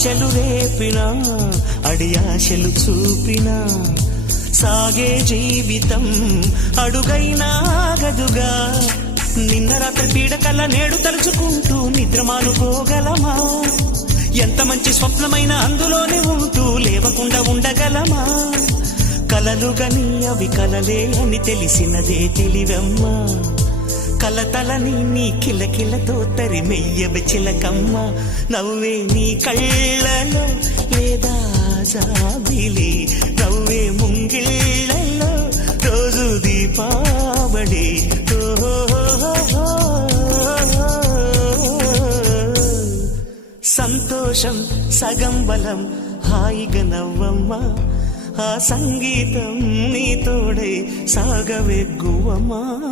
ఆశలు రేపినా అడియాశలు చూపినా సాగే జీవితం అడుగైనా ఆగదుగా. నిన్న రాత్రి పీడకల్లా నేడు తలుచుకుంటూ నిద్రమానుకోగలమా? ఎంత మంచి స్వప్నమైన అందులోనే ఉంటూ లేవకుండా ఉండగలమా? కలలుగని అవి కలలే అని తెలిసినదే తెలివమ్మా. కలతలని నీ కిలకిలతో తరిమెయ్యవి చిలకమ్మ. నవ్వే నీ కళ్ళలో లేదా జాబిలి, నవ్వే ముంగిళ్ళలో రోజు దీపావళి. సంతోషం సగం బలం, హాయిగా నవ్వమ్మా. ఆ సంగీతం నీ తోడై సాగవెగ్గువమ్మా.